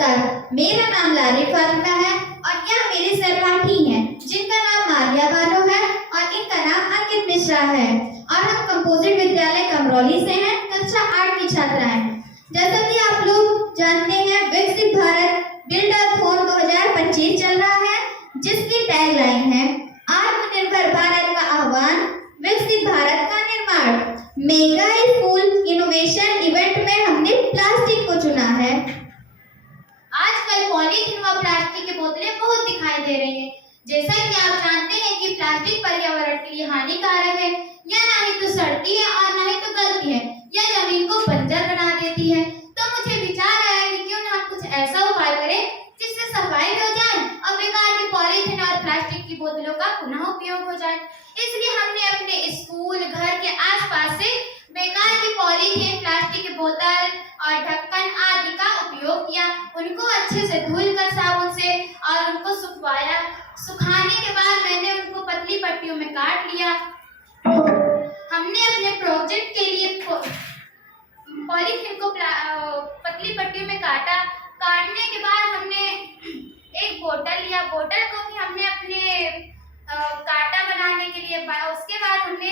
नमस्कार, मेरा नाम लारी फातिमा है और यह मेरे सहपाठी हैं जिनका नाम मारिया बानो है और इनका नाम अंकित मिश्रा है और हम कंपोजिट विद्यालय कमरौली से हैं, कक्षा 8 की छात्रा हैं। जैसा कि आप लोग जानते हैं, विकसित भारत बिल्डाथॉन 2025 चल रहा है, जिसकी टैगलाइन है आत्मनिर्भर भारत का आह्वान, विकसित भारत का निर्माण। मेगा स्कूल इनोवेशन इवेंट में हमने प्लास्टिक को चुना है। आजकल पॉलीथीन व प्लास्टिक की बोतलें बहुत दिखाई दे रही हैं। जैसा कि आप जानते हैं कि प्लास्टिक पर्यावरण के लिए हानिकारक है, यह ना ही तो सड़ती है और ना ही तो गलती है, यह जमीन को बंजर बना देती है। तो मुझे विचार आया कि क्यों ना कुछ ऐसा उपाय करें जिससे सफाई हो जाए और बेकार की पॉलीथीन और प्लास्टिक की बोतलों का पुनः उपयोग हो जाए। इसलिए हमने अपने स्कूल, घर के आसपास से बेकार की पॉलीथीन, प्लास्टिक की बोतल और ढक्कन आदि का उपयोग किया। उनको अच्छे से धुलकर साबुन से और उनको सुखवाया। सुखाने के बाद मैंने उनको पतली पट्टियों में काट लिया। हमने अपने प्रोजेक्ट के लिए पॉलीथीन को पतली पट्टियों में काटा। काटने के बाद हमने एक बोतल लिया। बोतल को भी हमने अपने काटा बनाने के लिए उसके बाद हमने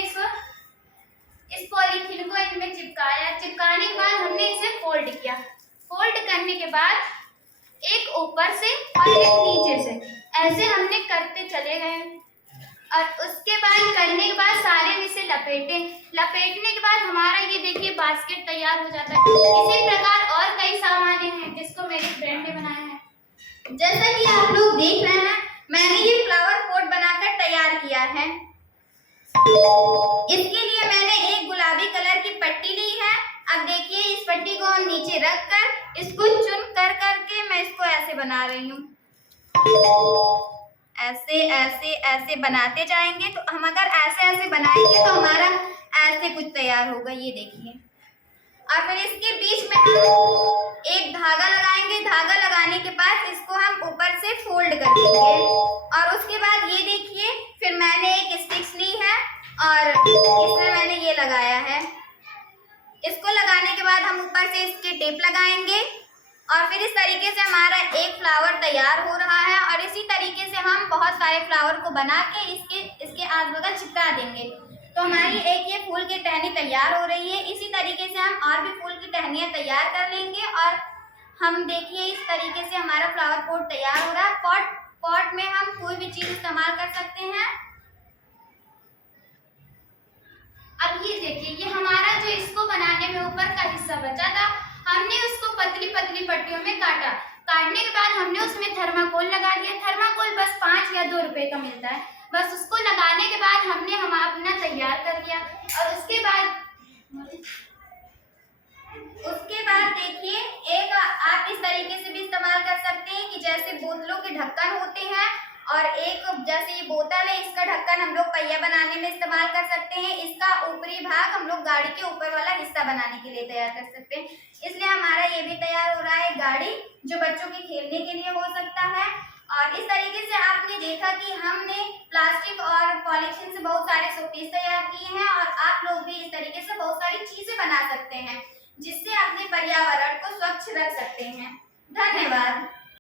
इस पॉलीथीन को इनमें चिपकाया। चिपकाने के बाद हमने इसे फोल्ड किया। फोल्ड करने के बाद एक ऊपर से और एक नीचे से ऐसे हमने करते चले गए और उसके बाद करने के बाद सारे में से लपेटने के बाद हमारा ये देखिए बास्केट तैयार हो जाता है। इसी प्रकार और कई सामान हैं जिसको मेरी फ्रेंड ने बनाया है। जैसा कि आप लोग देख रहे हैं, मैंने ये फ्लावर पॉट बनाकर तैयार किया है। इसके लिए मैंने एक गुलाबी कलर की पट्टी ली है। अब देखिए, इस पट्टी को हम नीचे रखकर इसको चुन कर करके मैं इसको ऐसे बना रही हूँ। ऐसे ऐसे ऐसे बनाते जाएंगे तो हम अगर ऐसे ऐसे बनाएंगे तो हमारा ऐसे कुछ तैयार होगा। ये देखिए, और फिर इसके बीच में हम एक धागा लगाएंगे। धागा लगाने के बाद इसको हम ऊपर से फोल्ड कर देंगे और उसके बाद ये देखिए, फिर मैंने एक स्टिक्स ली है और इसमें मैंने ये लगाया है। इसको लगाने के बाद हम ऊपर से इसके टेप लगाएंगे और फिर इस तरीके से हमारा एक फ्लावर तैयार हो रहा है। और इसी तरीके से हम बहुत सारे फ्लावर को बना के इसके आस बगल चिपका देंगे तो हमारी एक ये फूल की टहनी तैयार हो रही है। इसी तरीके से हम और भी फूल की टहनियाँ तैयार कर लेंगे और हम देखिए इस तरीके से हमारा फ्लावर पॉट तैयार हो रहा है। पॉट में हम कोई भी चीज इस्तेमाल कर सकते हैं। अब ये देखिए, ये हमारा जो इसको बनाने में ऊपर का हिस्सा बचा था, हमने उसको पतली पतली पट्टियों में काटा। काटने के बाद हमने उसमें थर्माकोल लगा दिया। थर्माकोल बस 5 या 2 रुपए का मिलता है। बस उसको लगाने के बाद हमने अपना तैयार कर लिया। और उसके बाद देखिए, एक आप इस तरीके से भी इस्तेमाल कर सकते हैं कि जैसे बोतलों के ढक्कन होते हैं और एक जैसे ये बोतल है, इसका ढक्कन हम लोग पहिया बनाने में इस्तेमाल कर सकते हैं। इसका ऊपरी भाग हम लोग गाड़ी के ऊपर वाला हिस्सा बनाने के लिए तैयार कर सकते हैं। इसलिए हमारा ये भी तैयार हो रहा है गाड़ी, जो बच्चों के खेलने के लिए हो सकता है। और इस तरीके से आपने देखा कि हमने प्लास्टिक और पॉलीथीन से बहुत सारे शोपीस तैयार किए हैं और आप लोग भी इस तरीके से बहुत सारी चीजें बना सकते हैं जिससे अपने पर्यावरण को स्वच्छ रख सकते हैं। धन्यवाद।